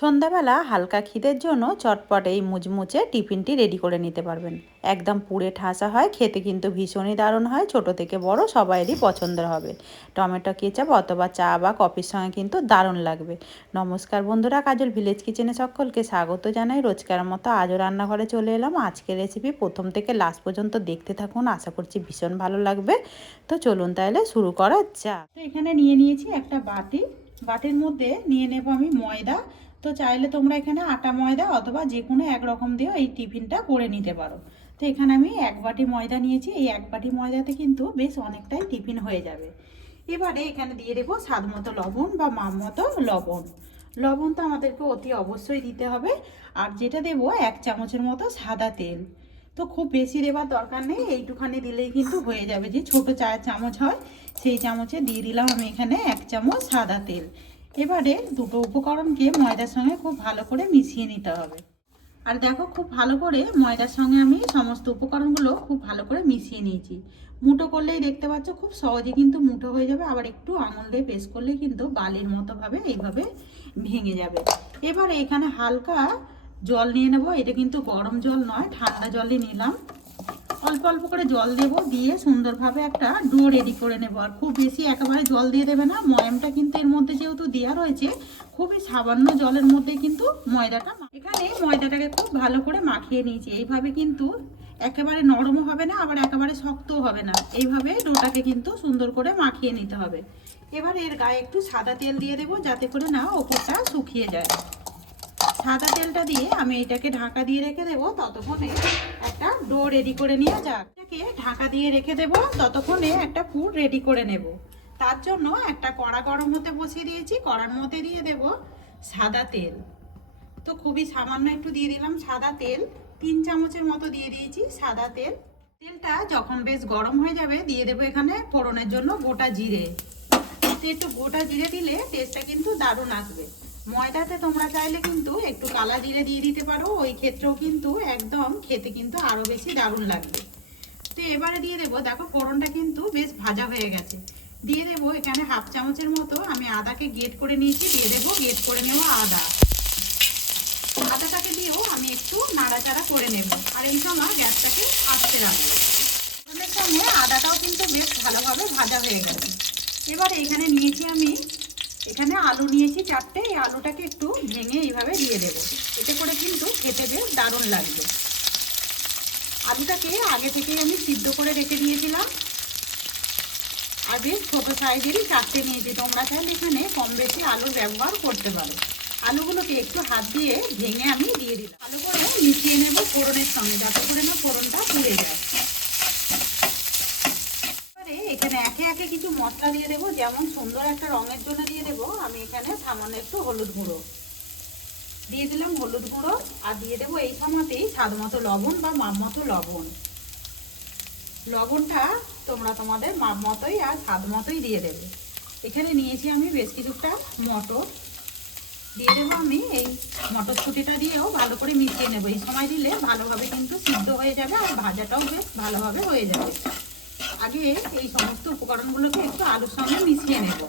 সন্ধ্যাবেলা হালকা খিদের জন্য চটপট এই মুচমুচে টিফিনটি রেডি করে নিতে পারবেন। একদম পুড়ে ঠাসা হয়, খেতে কিন্তু ভীষণই দারুণ হয়, ছোট থেকে বড় সবাইয়েরই পছন্দের হবে। টমেটো কেচাপ অথবা চা বা কফির সঙ্গে কিন্তু দারুণ লাগবে। নমস্কার বন্ধুরা, কাজল ভিলেজ কিচেনে সকলকে স্বাগত জানাই। রোজকার মতো আজও রান্নাঘরে চলে এলাম। আজকের রেসিপি প্রথম থেকে লাস্ট পর্যন্ত দেখতে থাকুন, আশা করছি ভীষণ ভালো লাগবে। তো চলুন তাহলে শুরু করা যাক। তো এখানে নিয়ে নিয়েছি একটা বাটির মধ্যে নিয়ে নেব আমি ময়দা। তো চাইলে তোমরা এখানে আটা ময়দা অথবা যে কোনো এক রকম দিয়েও এই টিফিনটা করে নিতে পারো। তো এখানে আমি এক বাটি ময়দা নিয়েছি। এই এক বাটি ময়দাতে কিন্তু বেশ অনেকটাই টিফিন হয়ে যাবে। এবারে এখানে দিয়ে দেবো স্বাদ মতো লবণ বা মাপ মতো লবণ। লবণ তো আমাদেরকে অতি অবশ্যই দিতে হবে। আর যেটা দেবো 1 চামচের মতো সাদা তেল। তো খুব বেশি দেওয়ার দরকার নেই, এইটুখানি দিলেই কিন্তু হয়ে যাবে। যে ছোট 4 চামচ হয় সেই চামচে দিয়ে দিলাম আমি এখানে 1 চামচ সাদা তেল। এবারে দুটো উপকরণকে ময়দার সঙ্গে খুব ভালো করে মিশিয়ে নিতে হবে। আর দেখো, খুব ভালো করে ময়দার সঙ্গে আমি সমস্ত উপকরণগুলো খুব ভালো করে মিশিয়ে নিয়েছি। মুঠো করলেই দেখতে পাচ্ছ খুব সহজে কিন্তু মুঠো হয়ে যাবে। আবার একটু আঙুল দিয়ে প্রেস করলে কিন্তু বালির মতো ভাবে এইভাবে ভেঙে যাবে। এবারে এখানে হালকা জল নিয়ে নেব। এটা কিন্তু গরম জল নয়, ঠান্ডা জলই নিলাম। অল্প অল্প করে জল দেব, দিয়ে সুন্দরভাবে একটা ডো রেডি করে নেব। আর খুব বেশি একেবারে জল দিয়ে দেবে না, ময়ামটা কিন্তু এর মধ্যে যেহেতু দেওয়া রয়েছে, খুবই সামান্য জলের মধ্যে কিন্তু ময়দাটা। এখানে ময়দাটাকে খুব ভালো করে মাখিয়ে নিয়েছি। এইভাবে কিন্তু একেবারে নরমও হবে না, আবার একেবারে শক্তও হবে না। এইভাবে ডোটাকে কিন্তু সুন্দর করে মাখিয়ে নিতে হবে। এবার এর গায়ে একটু সাদা তেল দিয়ে দেবো, যাতে করে না ওপরটা শুকিয়ে যায়। সাদা তেলটা দিয়ে আমি এটাকে ঢাকা দিয়ে রেখে দেবো, ততক্ষণে একটা ডো রেডি করে নিয়ে যাক। এটাকে ঢাকা দিয়ে রেখে দেবো, ততক্ষণে একটা পুর রেডি করে নেব। তার জন্য একটা কড়া গরম হতে বসিয়ে দিয়েছি। কড়ার মধ্যে দিয়ে দেব সাদা তেল। তো খুবই সামান্য একটু দিয়ে দিলাম সাদা তেল। 3 চামচের মতো দিয়ে দিয়েছি সাদা তেল। তেলটা যখন বেশ গরম হয়ে যাবে, দিয়ে দেবো এখানে ফোড়নের জন্য গোটা জিরে। একটু গোটা জিরে দিলে টেস্টটা কিন্তু দারুণ আসবে। ময়দাতে তোমরা চাইলে কিন্তু একটু কালা জিরে দিয়ে দিতে পারো, ওই ক্ষেত্রেও কিন্তু একদম খেতে কিন্তু আরো বেশি দারুণ লাগবে। তো এবারে দিয়ে দেবো, দেখো ফোড়নটা কিন্তু বেশ ভাজা হয়ে গেছে। দিয়ে দেবো এখানে 1/2 চামচের মতো আমি আদাকে গ্রেট করে নিয়েছি। দিয়ে দেবো গ্রেট করে নেওয়া আদা। আদাটাকে দিয়েও আমি একটু নাড়াচাড়া করে নেব। আর এই সময় গ্যাসটাকে আস্তে রাখবো। ফোড়নের সঙ্গে আদাটাও কিন্তু বেশ ভালোভাবে ভাজা হয়ে গেছে। এবারে এখানে নিয়েছি আমি, এখানে আলু নিয়েছি 4টে। এই আলুটাকে একটু ভেঙে এইভাবে দিয়ে দেবো। এতে করে কিন্তু খেতে বেশ দারুণ লাগবে। আলুটাকে আগে থেকেই আমি সিদ্ধ করে রেখে দিয়েছিলাম। আর বেশ ছোটো সাইজেরই 4টে নিয়েছি। তোমরা চাইলে এখানে কম বেশি আলুর ব্যবহার করতে পারো। আলুগুলোকে একটু হাত দিয়ে ভেঙে আমি দিয়ে দিলাম। আলুগুলো মিশিয়ে নেব ফোড়নের সঙ্গে, যাতে করে না ফোড়নটা পুড়ে যায়। এখানে একে একে কিছু মশলা দিয়ে দেবো। যেমন সুন্দর একটা রঙের জন্য দিয়ে দেবো আমি এখানে সামান্য একটু হলুদ গুঁড়ো দিয়ে দিলাম। হলুদ গুঁড়ো আর দিয়ে দেবো এই সময়তেই স্বাদ মতো লবণ বা মাপ মতো লবণ। লবণটা তোমরা তোমাদের মাপ মতোই আর স্বাদ মতোই দিয়ে দেবে। এখানে নিয়েছি আমি বেশ কিছুটা মটর, দিয়ে দেবো আমি। এই মটরশুঁটিটা দিয়েও ভালো করে মিশিয়ে নেবো। এই সময় দিলে ভালোভাবে কিন্তু সিদ্ধ হয়ে যাবে আর ভাজাটাও বেশ ভালোভাবে হয়ে যাবে। আগে এই সমস্ত উপকরণগুলোকে একটু আলুর সঙ্গে মিশিয়ে নেব।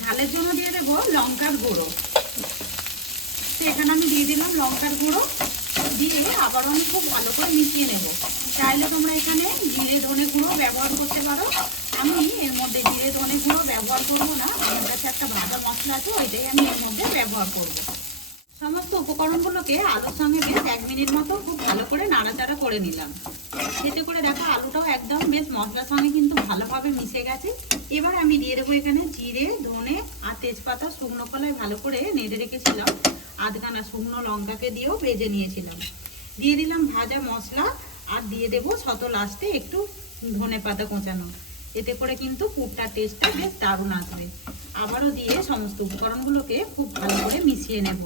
ঝালের জন্য দিয়ে দেবো লঙ্কার গুঁড়ো। তো এখানে আমি দিয়ে দিলাম লঙ্কার গুঁড়ো, দিয়ে আবারও আমি খুব ভালো করে মিশিয়ে নেব। চাইলে তোমরা এখানে জিরে ধনে গুঁড়ো ব্যবহার করতে পারো। আমি এর মধ্যে জিরে ধনে গুঁড়ো ব্যবহার করব না। আমার কাছে একটা ভাজা মশলা আছে, ওইটাই আমি এর মধ্যে ব্যবহার করব। সমস্ত উপকরণগুলোকে আলুর সঙ্গে বেশ 1 মিনিট মতো খুব ভালো করে নাড়াচাড়া করে নিলাম। এতে করে দেখো আলুটাও একদম বেশ মশলার সঙ্গে কিন্তু ভালোভাবে মিশে গেছে। এবার আমি দিয়ে দেবো এখানে জিরে ধনে আর তেজপাতা, শুকনো কলায় ভালো করে নেড়ে রেখেছিলাম। আধখানা শুকনো লঙ্কাকে দিয়েও ভেজে নিয়েছিলাম। দিয়ে দিলাম ভাজা মশলা, আর দিয়ে দেবো শত লাস্টে একটু ধনে পাতা কোঁচানো। এতে করে কিন্তু পুরটার টেস্টটা বেশ দারুণ আসবে। আবারও দিয়ে সমস্ত উপকরণগুলোকে খুব ভালো করে মিশিয়ে নেব।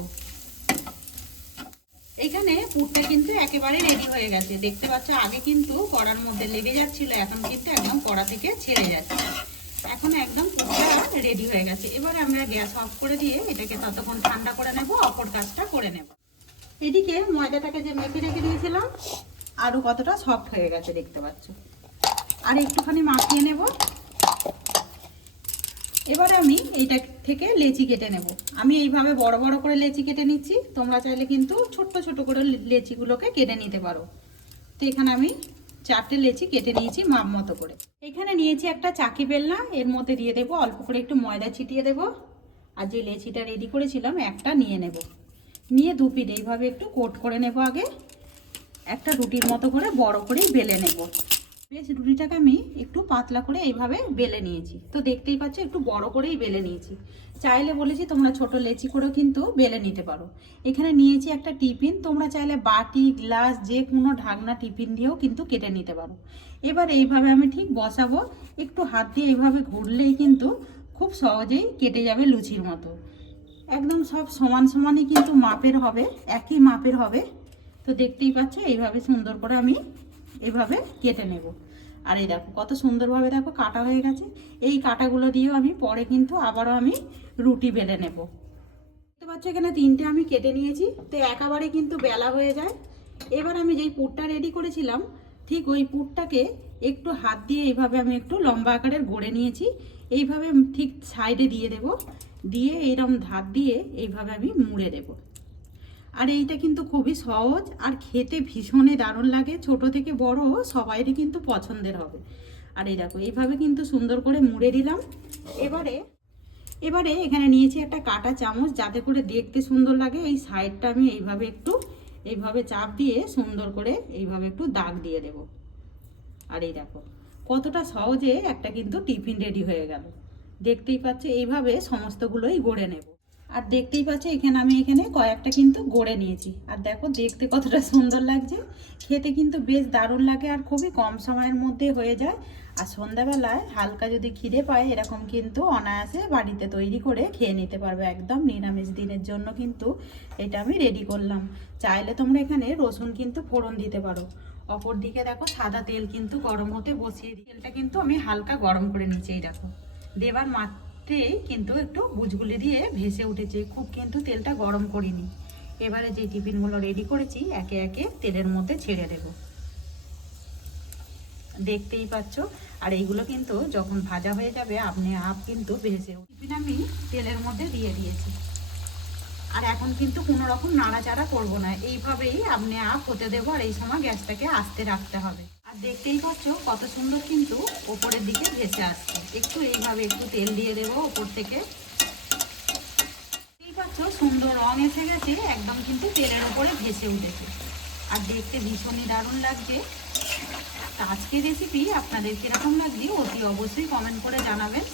এখানে পুরটা কিন্তু একেবারে রেডি হয়ে গেছে। দেখতে পাচ্ছ আগে কিন্তু কড়ার মধ্যে লেগে যাচ্ছিল, এখন কিন্তু একদম কড়া থেকে ছেড়ে যাচ্ছে। এখন একদম পুরটা রেডি হয়ে গেছে। এবারে আমরা গ্যাস অফ করে দিয়ে এটাকে ততক্ষণ ঠান্ডা করে নেব, অপর কাজটা করে নেব। এদিকে ময়দাটাকে যে মেখে রেখে দিয়েছিলাম আরও কতটা সফট হয়ে গেছে দেখতে পাচ্ছ। আর একটুখানি মাখিয়ে নেব। এবারে আমি এইটা থেকে লেচি কেটে নেব। আমি এইভাবে বড় বড় করে লেচি কেটে নিচ্ছি, তোমরা চাইলে কিন্তু ছোট্ট ছোট করে লেচিগুলোকে কেটে নিতে পারো। তো এখানে আমি 4টে লেচি কেটে নিয়েছি মাপ মতো করে। এখানে নিয়েছি একটা চাকি বেলনা, এর মধ্যে দিয়ে দেবো অল্প করে একটু ময়দা ছিটিয়ে দেবো। আর যে লেচিটা রেডি করেছিলাম একটা নিয়ে নেব, নিয়ে দু পিঠ এইভাবে একটু কোট করে নেব। আগে একটা রুটির মতো করে বড় করে বেলে নেব। বেশ রুটিটাকে আমি একটু পাতলা করে এইভাবে বেলে নিয়েছি, তো দেখতেই পাচ্ছ একটু বড় করেই বেলে নিয়েছি। চাইলে বলেছি তোমরা ছোট লেচি করেও কিন্তু বেলে নিতে পারো। এখানে নিয়েছি একটা টিফিন, তোমরা চাইলে বাটি গ্লাস যে কোনো ঢাকনা টিফিন দিয়েও কিন্তু কেটে নিতে পারো। এবার এইভাবে আমি ঠিক বসাবো, একটু হাত দিয়ে এইভাবে ঘুরলেই কিন্তু খুব সহজেই কেটে যাবে লুচির মতো। একদম সব সমান সমানই কিন্তু মাপের হবে, একই মাপের হবে। তো দেখতেই পাচ্ছ এইভাবে সুন্দর করে আমি এইভাবে কেটে নেব। আর এই দেখো কত সুন্দরভাবে দেখো কাটা হয়ে গেছে। এই কাটাগুলো দিয়েও আমি পরে কিন্তু আবারও আমি রুটি বেলে নেব। দেখতে পাচ্ছ এখানে 3টে আমি কেটে নিয়েছি, তো একেবারে কিন্তু বেলা হয়ে যায়। এবার আমি যেই পুরটা রেডি করেছিলাম ঠিক ওই পুরটাকে একটু হাত দিয়ে এইভাবে আমি একটু লম্বা আকারের গড়ে নিয়েছি। এইভাবে ঠিক সাইডে দিয়ে দেব, দিয়ে এইরকম ধার দিয়ে এইভাবে আমি মুড়ে দেব। আর এইটা কিন্তু খুবই সহজ আর খেতে ভীষণই দারুণ লাগে, ছোট থেকে বড় সবাইরই কিন্তু পছন্দের হবে। আর এই দেখো এইভাবে কিন্তু সুন্দর করে মুড়ে দিলাম। এবারে এখানে নিয়েছি একটা কাঁটা চামচ, যাতে করে দেখতে সুন্দর লাগে। এই সাইডটা আমি এইভাবে একটু এইভাবে চাপ দিয়ে সুন্দর করে এইভাবে একটু দাগ দিয়ে দেব। আর এই দেখো কতটা সহজে একটা কিন্তু টিফিন রেডি হয়ে গেল। দেখতেই পাচ্ছ এইভাবে সমস্তগুলোই গড়ে নেব। আর দেখতেই পাচ্ছ এখানে কয়েকটা কিন্তু গড়ে নিয়েছি। আর দেখো দেখতে কতটা সুন্দর লাগছে, খেতে কিন্তু বেশ দারুণ লাগে আর খুবই কম সময়ের মধ্যে হয়ে যায়। আর সন্ধ্যাবেলায় হালকা যদি খিদে পায় এরকম কিন্তু অনায়াসে বাড়িতে তৈরি করে খেয়ে নিতে পারবে। একদম নিরামিষ দিনের জন্য কিন্তু এটা আমি রেডি করলাম। চাইলে তোমরা এখানে রসুন কিন্তু ফোড়ন দিতে পারো। অপর দিকে দেখো সাদা তেল কিন্তু গরম হতে বসিয়ে দিই। তেলটা কিন্তু আমি হালকা গরম করে নিচ্ছি, এই দেখো দেবার মাত্রেই কিন্তু একটু বুজগুলি দিয়ে ভেসে উঠেছে, খুব কিন্তু তেলটা গরম করিনি। এবারে যে টিফিনগুলো রেডি করেছি একে একে তেলের মধ্যে ছেড়ে দেব, দেখতেই পাচ্ছ। আর এইগুলো কিন্তু যখন ভাজা হয়ে যাবে আপনি কিন্তু ভেসে টিফিন আমি তেলের মধ্যে দিয়ে দিয়েছি। আর এখন কিন্তু কোনো রকম নাড়াচাড়া করব না, এইভাবেই আপনি হতে দেবো। আর এই সময় গ্যাসটাকে আস্তে রাখতে হবে। আর দেখতেই পাচ্ছ কত সুন্দর কিন্তু ওপরের দিকে ভেসে আসছে। একটু এইভাবে একটু তেল দিয়ে দেবো ওপর থেকে। দেখতেই পাচ্ছ সুন্দর রং এসে গেছে, একদম কিন্তু তেলের ওপরে ভেসে উঠেছে। আর দেখতে ভীষণই দারুণ লাগছে। তা আজকের রেসিপি আপনাদের কীরকম লাগছে অতি অবশ্যই কমেন্ট করে জানাবেন।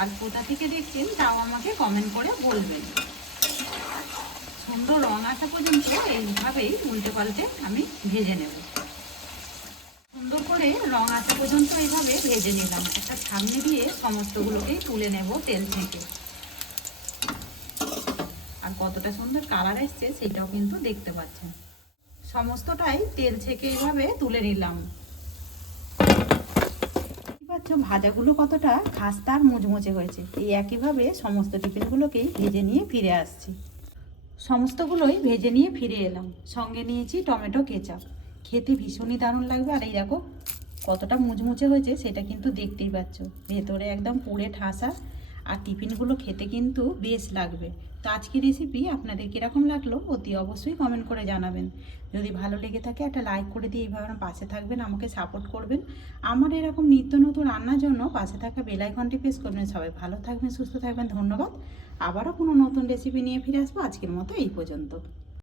আর কোথা থেকে দেখছেন তাও আমাকে কমেন্ট করে বলবেন। সুন্দর রং আসা পর্যন্ত এইভাবেই উল্টে পাল্টে আমি ভেজে নেব। সুন্দর করে রং আসা পর্যন্ত এইভাবে ভেজে নিলাম। একটা ছাঁকনি দিয়ে সমস্তগুলোকেই তুলে নেব তেল থেকে। আর কতটা সুন্দর কালার এসছে সেটাও কিন্তু দেখতে পাচ্ছেন। সমস্তটাই তেল থেকে এইভাবে তুলে নিলাম। ভাজাগুলো কতটা খাস্তা আর মুচমুচে হয়েছে। এই একইভাবে সমস্ত টিফিনগুলোকেই ভেজে নিয়ে ফিরে আসছি। সমস্তগুলোই ভেজে নিয়ে ফিরে এলাম, সঙ্গে নিয়েছি টমেটো কেচাপ। খেতে ভীষণই দারুণ লাগবে। আর এই দেখো কতটা মুচমুচে হয়েছে সেটা কিন্তু দেখতেই পাচ্ছ, ভেতরে একদম পুড়ে ঠাসা। আর টিফিনগুলো খেতে কিন্তু বেশ লাগবে। তো আজকের রেসিপি আপনাদের কীরকম লাগলো অতি অবশ্যই কমেন্ট করে জানাবেন। যদি ভালো লেগে থাকে একটা লাইক করে দিয়ে এইভাবে আমার পাশে থাকবেন, আমাকে সাপোর্ট করবেন। আমার এরকম নিত্য নতুন রান্নার জন্য পাশে থাকা বেল আইকনটি প্রেস করবেন। সবাই ভালো থাকবেন, সুস্থ থাকবেন, ধন্যবাদ। আবারও কোনো নতুন রেসিপি নিয়ে ফিরে আসবো। আজকের মতো এই পর্যন্ত।